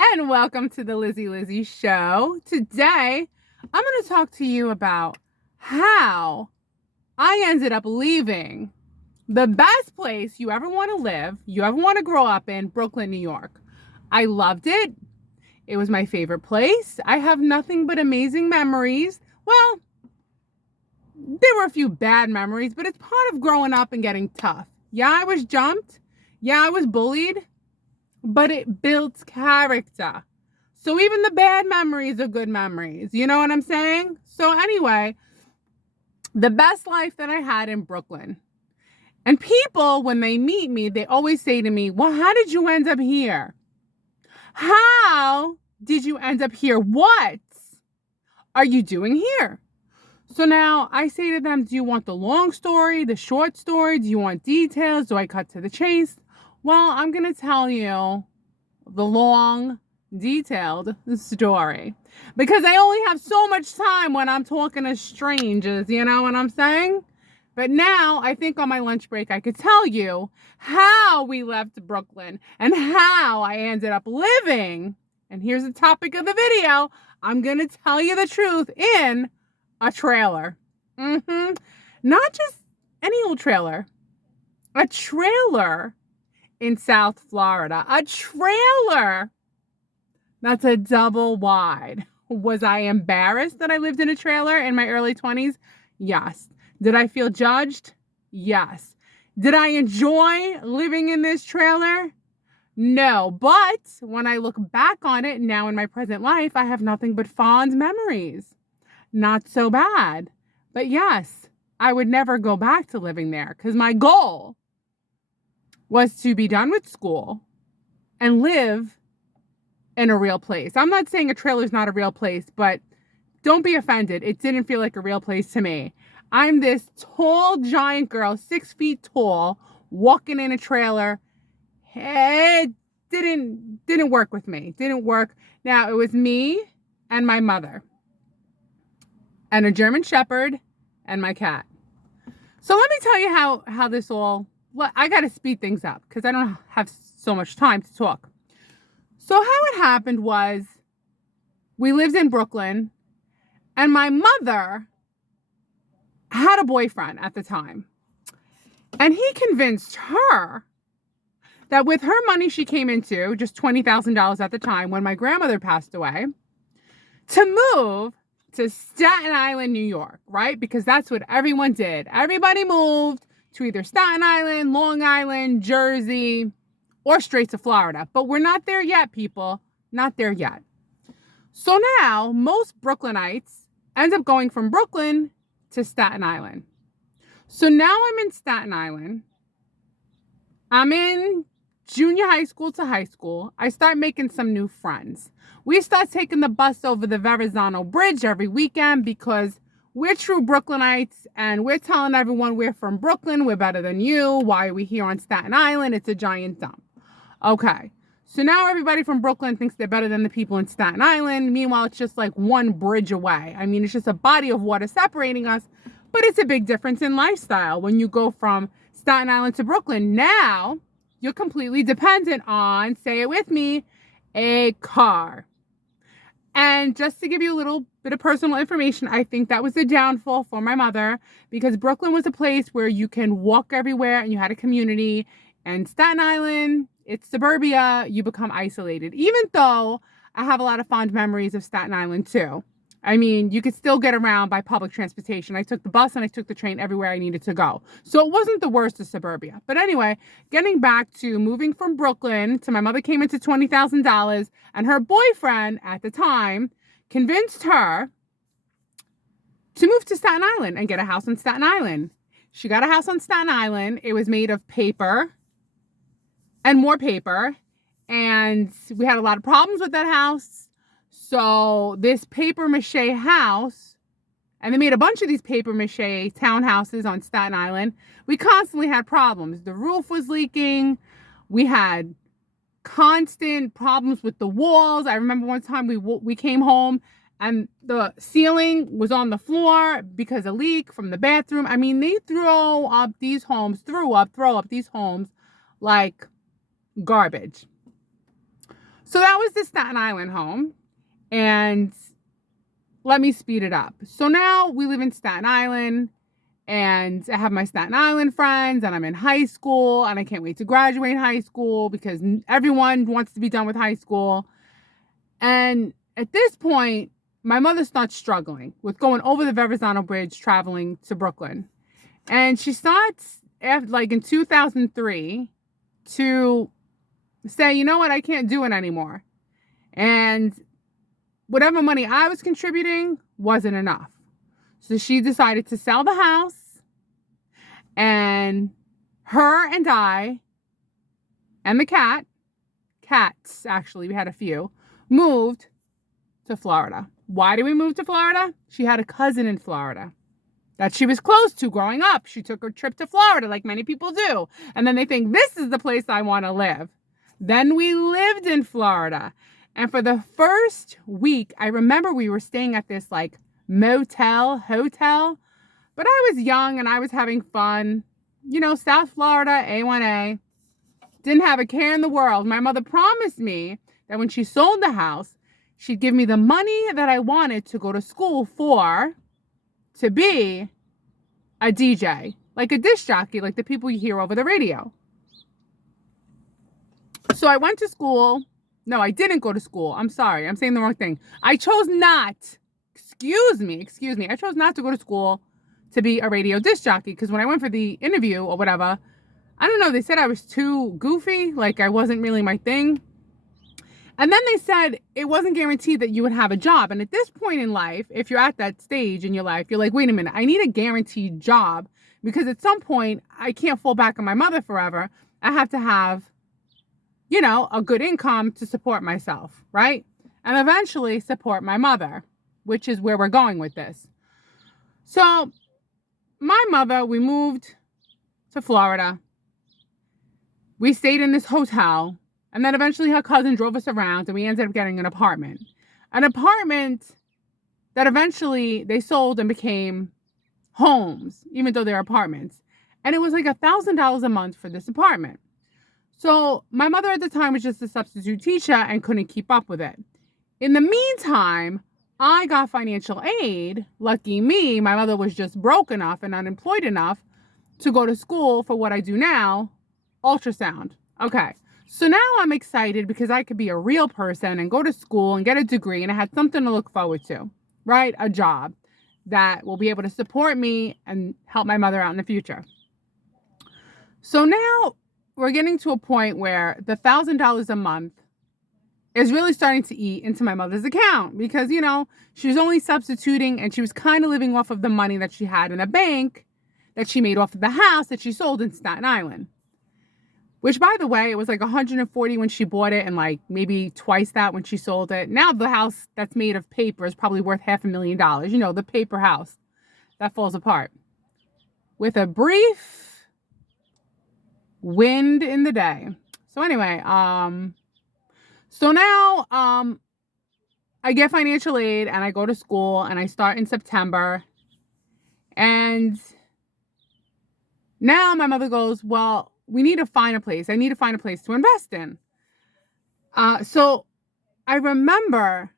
and welcome to the Lizzie Show. Today, I'm going to talk to you about how I ended up leaving the best place you ever want to live, you ever want to grow up in, Brooklyn, New York. I loved it. It was my favorite place. I have nothing but amazing memories. Well, there were a few bad memories, but it's part of growing up and getting tough. Yeah, I was jumped. Yeah, I was bullied, but it builds character. So even the bad memories are good memories. You know what I'm saying? So anyway, the best life that I had in Brooklyn. And people, when they meet me, they always say to me, well, how did you end up here? How did you end up here? What are you doing here? So now I say to them, do you want the long story, the short story? Do you want details? Do I cut to the chase? Well, I'm going to tell you the long, detailed story because I only have so much time when I'm talking to strangers, you know what I'm saying? But now I think on my lunch break I could tell you how we left Brooklyn and how I ended up living. And here's the topic of the video. I'm going to tell you the truth in a trailer. Not just any old trailer. A trailer in South Florida. A trailer that's a double wide. Was I embarrassed that I lived in a trailer in my early 20s? Yes. Did I feel judged? Yes. Did I enjoy living in this trailer? No. But when I look back on it now in my present life, I have nothing but fond memories. Not so bad. But yes, I would never go back to living there because my goal was to be done with school and live in a real place. I'm not saying a trailer is not a real place, but don't be offended. It didn't feel like a real place to me. I'm this tall, giant girl, 6 feet tall, walking in a trailer. It didn't work with me. Didn't work. Now, it was me and my mother and a German Shepherd and my cat. So let me tell you how this all, I got to speed things up because I don't have so much time to talk. So how it happened was we lived in Brooklyn and my mother had a boyfriend at the time. And he convinced her that with her money she came into, just $20,000 at the time when my grandmother passed away, to move to Staten Island, New York, right? Because that's what everyone did. Everybody moved to either Staten Island, Long Island, Jersey, or straight to Florida. But we're not there yet, people. Not there yet. So now, most Brooklynites end up going from Brooklyn to Staten Island. So now I'm in Staten Island. I'm in junior high school to high school. I start making some new friends. We start taking the bus over the Verrazano Bridge every weekend because we're true Brooklynites and we're telling everyone we're from Brooklyn. We're better than you. Why are we here on Staten Island? It's a giant dump. Okay. So now everybody from Brooklyn thinks they're better than the people in Staten Island. Meanwhile, it's just like one bridge away. I mean, it's just a body of water separating us, but it's a big difference in lifestyle when you go from Staten Island to Brooklyn. Now, you're completely dependent on, say it with me, a car. And just to give you a little bit of personal information, I think that was the downfall for my mother because Brooklyn was a place where you can walk everywhere and you had a community. And Staten Island, it's suburbia, you become isolated. Even though I have a lot of fond memories of Staten Island too. I mean, you could still get around by public transportation. I took the bus and I took the train everywhere I needed to go. So it wasn't the worst of suburbia. But anyway, getting back to moving from Brooklyn to my mother came into $20,000 and her boyfriend at the time convinced her to move to Staten Island and get a house on Staten Island. She got a house on Staten Island. It was made of paper and more paper. And we had a lot of problems with that house. So this paper mache house, and they made a bunch of these paper mache townhouses on Staten Island. We constantly had problems. The roof was leaking. We had constant problems with the walls. I remember one time we came home and the ceiling was on the floor because of a leak from the bathroom. I mean, they throw up these homes like garbage. So that was the Staten Island home. And let me speed it up. So now we live in Staten Island, and I have my Staten Island friends, and I'm in high school, and I can't wait to graduate high school because everyone wants to be done with high school. And at this point, my mother starts struggling with going over the Verrazano Bridge, traveling to Brooklyn. And she starts, like in 2003, to say, you know what, I can't do it anymore. And whatever money I was contributing wasn't enough. So she decided to sell the house, and her and I and the cats, actually, we had a few, moved to Florida. Why did we move to Florida? She had a cousin in Florida that she was close to growing up. She took her trip to Florida like many people do. And then they think, this is the place I want to live. Then we lived in Florida. And for the first week, I remember we were staying at this like hotel. But I was young and I was having fun. You know, South Florida, A1A. Didn't have a care in the world. My mother promised me that when she sold the house, she'd give me the money that I wanted to go to school for, to be a DJ, like a disc jockey, like the people you hear over the radio. So I went to school. No, I didn't go to school. I'm sorry. I'm saying the wrong thing. I chose not. Excuse me. I chose not to go to school to be a radio disc jockey because when I went for the interview or whatever, I don't know, they said I was too goofy, like I wasn't really my thing. And then they said it wasn't guaranteed that you would have a job. And at this point in life, if you're at that stage in your life, you're like, wait a minute, I need a guaranteed job because at some point I can't fall back on my mother forever. I have to have, you know, a good income to support myself, right? And eventually support my mother, which is where we're going with this. So my mother, we moved to Florida. We stayed in this hotel. And then eventually her cousin drove us around and we ended up getting an apartment. An apartment that eventually they sold and became homes, even though they're apartments. And it was like $1,000 a month for this apartment. So my mother at the time was just a substitute teacher and couldn't keep up with it. In the meantime, I got financial aid. Lucky me, my mother was just broke enough and unemployed enough to go to school for what I do now, ultrasound. Okay. So now I'm excited because I could be a real person and go to school and get a degree, and I had something to look forward to, right? A job that will be able to support me and help my mother out in the future. So now we're getting to a point where the $1,000 a month is really starting to eat into my mother's account because, you know, she was only substituting and she was kind of living off of the money that she had in a bank that she made off of the house that she sold in Staten Island. Which, by the way, it was like $140 when she bought it and like maybe twice that when she sold it. Now the house that's made of paper is probably worth $500,000. You know, the paper house that falls apart. With a brief wind in the day. So anyway, so now I get financial aid and I go to school and I start in September. And now my mother goes, well, we need to find a place. I need to find a place to invest in. So I remember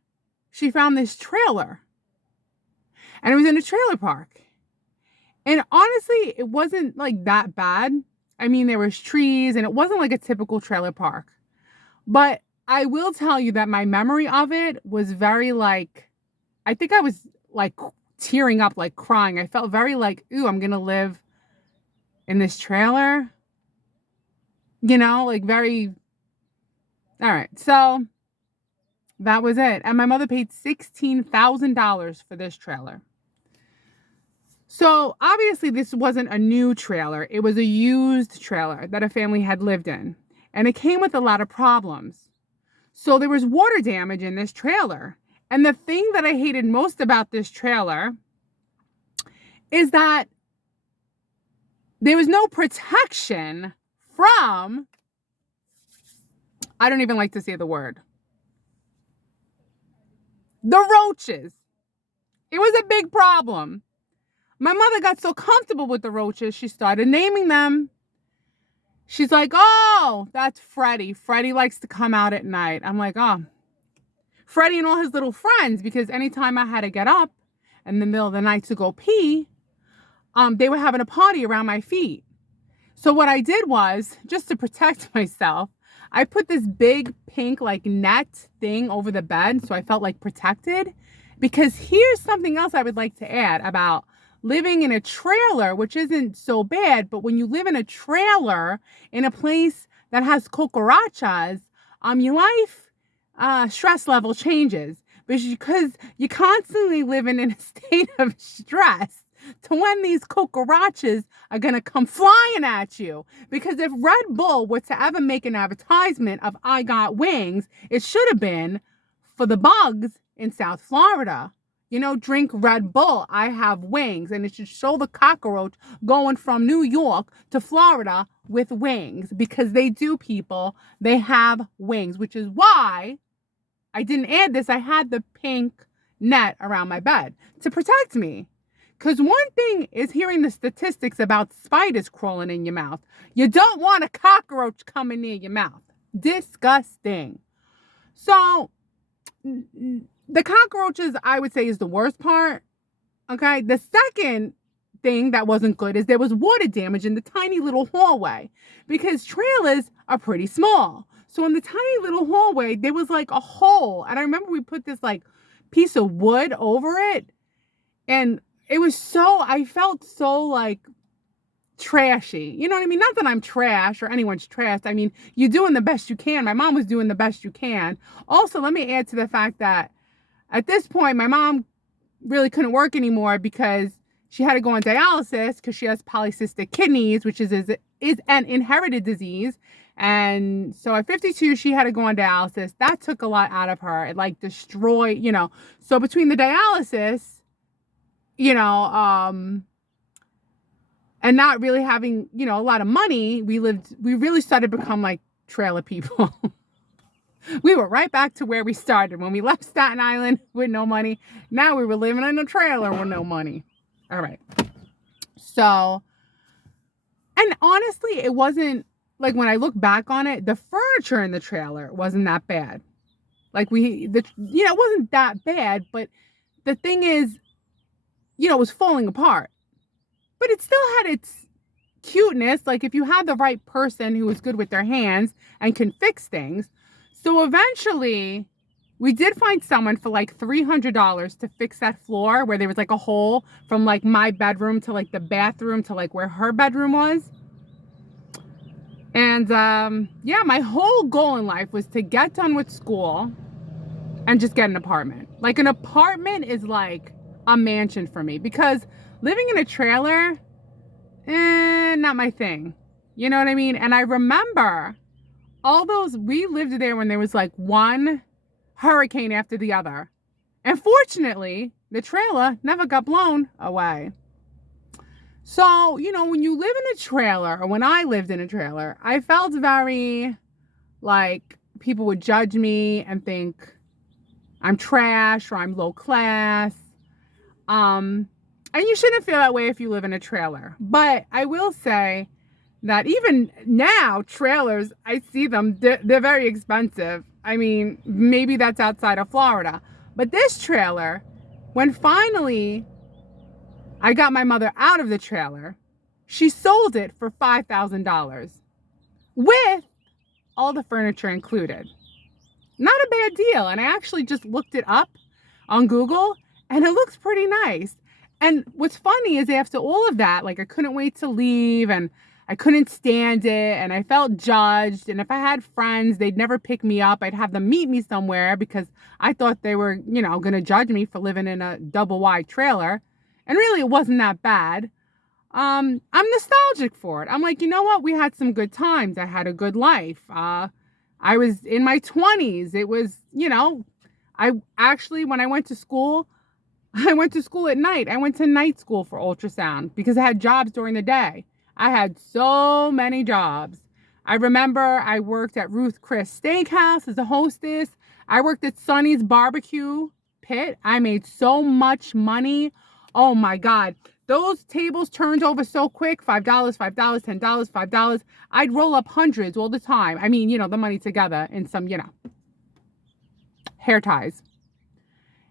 she found this trailer. And it was in a trailer park. And honestly, it wasn't like that bad. I mean, there was trees and it wasn't like a typical trailer park. But I will tell you that my memory of it was very like, I think I was like tearing up, like crying. I felt very like, ooh, I'm going to live in this trailer. You know, like very, all right. So that was it. And my mother paid $16,000 for this trailer. So obviously this wasn't a new trailer. It was a used trailer that a family had lived in. And it came with a lot of problems. So there was water damage in this trailer. And the thing that I hated most about this trailer is that there was no protection from, I don't even like to say the word, the roaches. It was a big problem. My mother got so comfortable with the roaches, she started naming them. She's like, oh, that's Freddie. Freddie likes to come out at night. I'm like, oh, Freddie and all his little friends, because anytime I had to get up in the middle of the night to go pee, they were having a party around my feet. So what I did was, just to protect myself, I put this big pink like net thing over the bed so I felt like protected. Because here's something else I would like to add about living in a trailer, which isn't so bad, but when you live in a trailer in a place that has cucarachas, your life stress level changes because you're constantly living in a state of stress to when these cucarachas are going to come flying at you. Because if Red Bull were to ever make an advertisement of I got wings, it should have been for the bugs in South Florida. You know, drink Red Bull, I have wings. And it should show the cockroach going from New York to Florida with wings. Because they do, people. They have wings, which is why I didn't add this. I had the pink net around my bed to protect me. Because one thing is hearing the statistics about spiders crawling in your mouth. You don't want a cockroach coming near your mouth. Disgusting. So the cockroaches, I would say, is the worst part. Okay. The second thing that wasn't good is there was water damage in the tiny little hallway because trailers are pretty small. So in the tiny little hallway, there was like a hole. And I remember we put this like piece of wood over it. And it was I felt so like trashy. You know what I mean? Not that I'm trash or anyone's trash. I mean, you're doing the best you can. My mom was doing the best you can. Also, let me add to the fact that at this point, my mom really couldn't work anymore because she had to go on dialysis because she has polycystic kidneys, which is an inherited disease. And so at 52, she had to go on dialysis. That took a lot out of her. It like destroyed, So between the dialysis, and not really having, a lot of money, we really started to become like trailer people. We were right back to where we started when we left Staten Island with no money. Now we were living in a trailer with no money. All right. So, and honestly, it wasn't like when I look back on it, the furniture in the trailer wasn't that bad. Like it wasn't that bad, but the thing is, it was falling apart. But it still had its cuteness. Like if you had the right person who was good with their hands and can fix things. So eventually we did find someone for like $300 to fix that floor where there was like a hole from like my bedroom to like the bathroom to like where her bedroom was. And my whole goal in life was to get done with school and just get an apartment. Like an apartment is like a mansion for me because living in a trailer, not my thing. You know what I mean? And I remember we lived there when there was like one hurricane after the other. And fortunately, the trailer never got blown away. So, when you live in a trailer, or when I lived in a trailer, I felt very like people would judge me and think I'm trash or I'm low class. And you shouldn't feel that way if you live in a trailer. But I will say that even now, trailers, I see them, they're very expensive. I mean, maybe that's outside of Florida. But this trailer, when finally I got my mother out of the trailer, she sold it for $5,000 with all the furniture included. Not a bad deal. And I actually just looked it up on Google and it looks pretty nice. And what's funny is after all of that, like I couldn't wait to leave and I couldn't stand it and I felt judged. And if I had friends, they'd never pick me up. I'd have them meet me somewhere because I thought they were, going to judge me for living in a double wide trailer. And really, it wasn't that bad. I'm nostalgic for it. I'm like, you know what? We had some good times. I had a good life. I was in my 20s. It was, I actually, when I went to school at night. I went to night school for ultrasound because I had jobs during the day. I had so many jobs. I remember I worked at Ruth Chris Steakhouse as a hostess. I worked at Sonny's Barbecue Pit. I made so much money. Oh my God. Those tables turned over so quick, $5, $5, $10, $5. I'd roll up hundreds all the time. I mean, the money together in some, hair ties.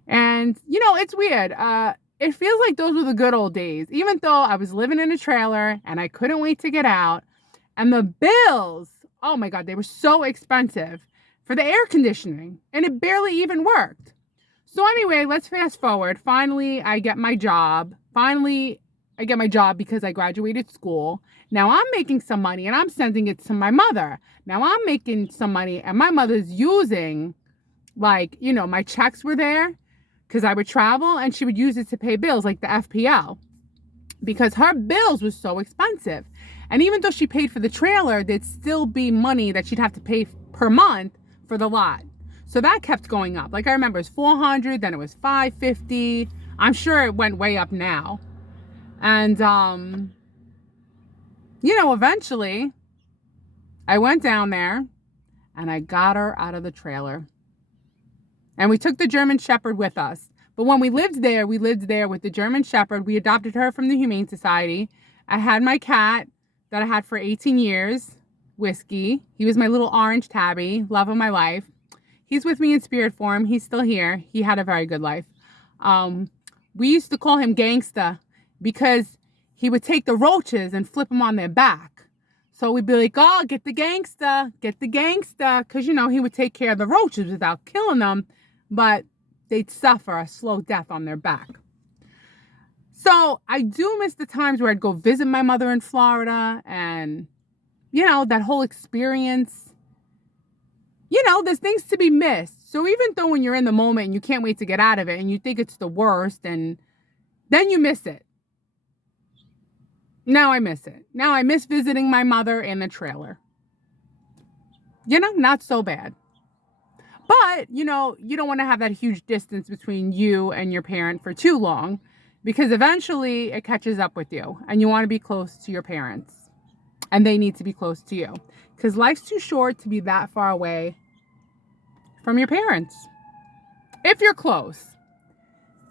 And, it's weird. It feels like those were the good old days, even though I was living in a trailer and I couldn't wait to get out. And the bills, oh my God, they were so expensive for the air conditioning, and it barely even worked. So anyway, let's fast forward. Finally, I get my job. Because I graduated school. Now I'm making some money and I'm sending it to my mother. Now I'm making some money and my mother's using, my checks were there because I would travel, and she would use it to pay bills like the FPL, because her bills were so expensive. And even though she paid for the trailer, there'd still be money that she'd have to pay per month for the lot. So that kept going up. Like I remember it was $400, then it was $550. I'm sure it went way up now. And, eventually I went down there and I got her out of the trailer. And we took the German Shepherd with us. But when we lived there with the German Shepherd. We adopted her from the Humane Society. I had my cat that I had for 18 years, Whiskey. He was my little orange tabby, love of my life. He's with me in spirit form. He's still here. He had a very good life. We used to call him Gangsta because he would take the roaches and flip them on their back. So we'd be like, oh, get the gangsta. Because, he would take care of the roaches without killing them, but they'd suffer a slow death on their back. So I do miss the times where I'd go visit my mother in Florida and, that whole experience. There's things to be missed. So even though when you're in the moment and you can't wait to get out of it and you think it's the worst, and then you miss it. Now I miss it. Now I miss visiting my mother in the trailer. Not so bad. But, you don't want to have that huge distance between you and your parent for too long, because eventually it catches up with you and you want to be close to your parents, and they need to be close to you, because life's too short to be that far away from your parents. If you're close.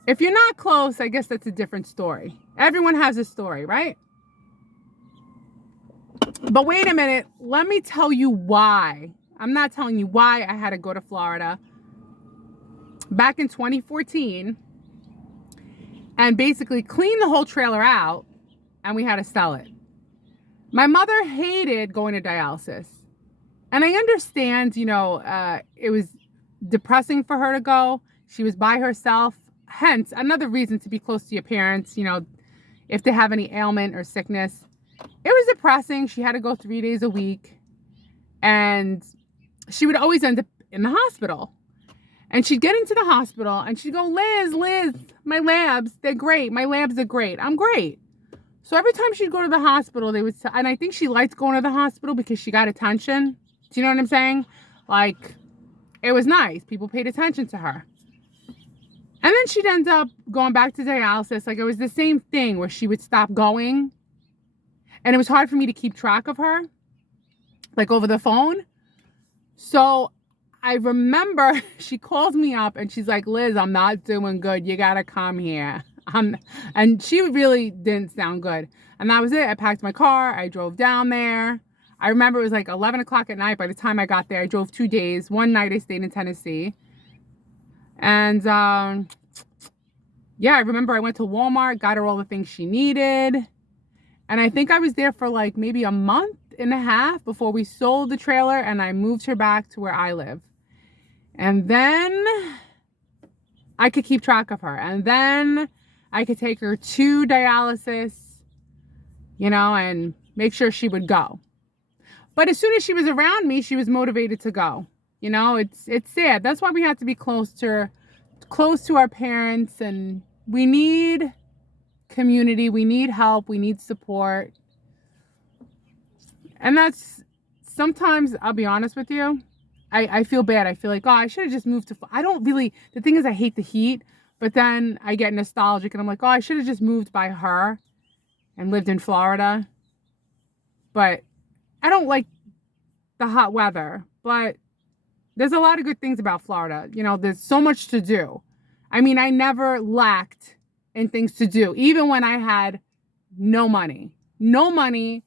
If you're not close, I guess that's a different story. Everyone has a story, right? But wait a minute. Let me tell you why. I'm not telling you why I had to go to Florida back in 2014 and basically clean the whole trailer out, and we had to sell it. My mother hated going to dialysis. And I understand, it was depressing for her to go. She was by herself. Hence, another reason to be close to your parents, if they have any ailment or sickness. It was depressing. She had to go 3 days a week. And she would always end up in the hospital. And she'd get into the hospital and she'd go, Liz, my labs, they're great. My labs are great. I'm great. So every time she'd go to the hospital, they would, and I think she liked going to the hospital because she got attention. Do you know what I'm saying? It was nice. People paid attention to her. And then she'd end up going back to dialysis. It was the same thing where she would stop going. And it was hard for me to keep track of her, over the phone. So I remember she calls me up and she's like, Liz, I'm not doing good. You got to come here. And she really didn't sound good. And that was it. I packed my car. I drove down there. I remember it was 11 o'clock at night. By the time I got there, I drove 2 days. One night I stayed in Tennessee. And, I remember I went to Walmart, got her all the things she needed. And I think I was there for maybe a month and a half before we sold the trailer and I moved her back to where I live. And then I could keep track of her. And then I could take her to dialysis, and make sure she would go. But as soon as she was around me, she was motivated to go. It's sad. That's why we have to be close to our parents, and we need community, we need help, we need support. And that's sometimes, I'll be honest with you, I feel bad. I feel like, I should have just moved to, the thing is I hate the heat, but then I get nostalgic and I'm like, I should have just moved by her and lived in Florida. But I don't like the hot weather, but there's a lot of good things about Florida. There's so much to do. I never lacked and things to do, even when I had no money. No money,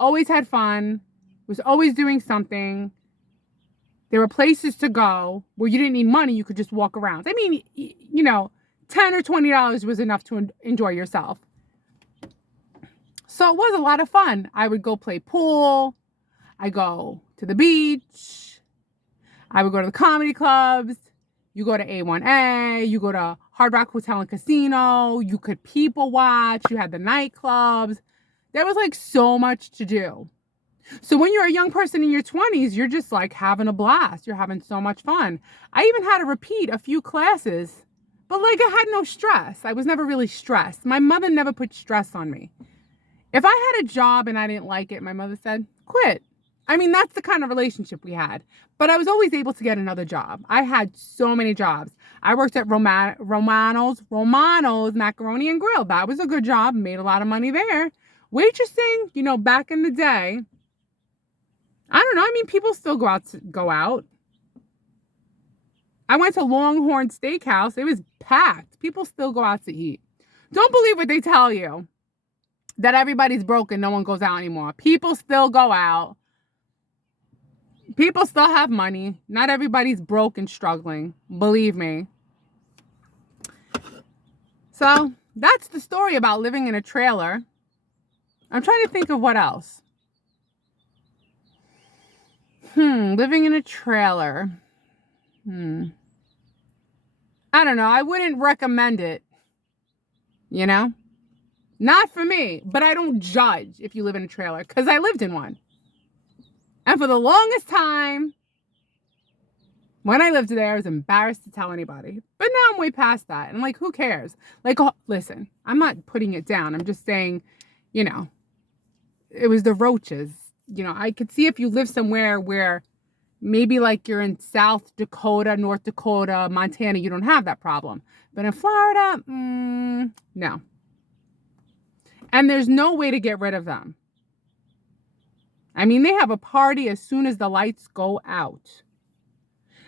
always had fun, was always doing something. There were places to go where you didn't need money, you could just walk around. I mean, you know, $10 or $20 was enough to enjoy yourself. So it was a lot of fun. I would go play pool. I go to the beach. I would go to the comedy clubs. You go to A1A. You go to Hard Rock Hotel and Casino. You could people watch. You had the nightclubs. There was like so much to do. So when you're a young person in your 20s, you're just like having a blast. You're having so much fun. I even had to repeat a few classes, but like I had no stress. I was never really stressed. My mother never put stress on me. If I had a job and I didn't like it, my mother said, quit. I mean, that's the kind of relationship we had. But I was always able to get another job. I had so many jobs. I worked at Romano's Macaroni and Grill. That was a good job. Made a lot of money there. Waitressing, you know, back in the day, I don't know. I mean, people still go out. I went to Longhorn Steakhouse. It was packed. People still go out to eat. Don't believe what they tell you, that everybody's broken. No one goes out anymore. People still go out. People still have money. Not everybody's broke and struggling. Believe me. So that's the story about living in a trailer. I'm trying to think of what else. Living in a trailer. I don't know. I wouldn't recommend it. You know? Not for me. But I don't judge if you live in a trailer, because I lived in one. And for the longest time, when I lived there, I was embarrassed to tell anybody. But now I'm way past that. And like, who cares? Like, listen, I'm not putting it down. I'm just saying, you know, it was the roaches. You know, I could see if you live somewhere where maybe like you're in South Dakota, North Dakota, Montana, you don't have that problem. But in Florida, no. And there's no way to get rid of them. I mean, they have a party as soon as the lights go out.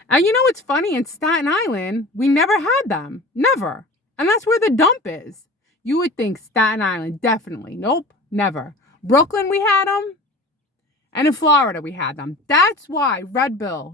And you know what's funny? In Staten Island, we never had them. Never. And that's where the dump is. You would think Staten Island, definitely. Nope, never. Brooklyn, we had them. And in Florida, we had them. That's why Red Bull.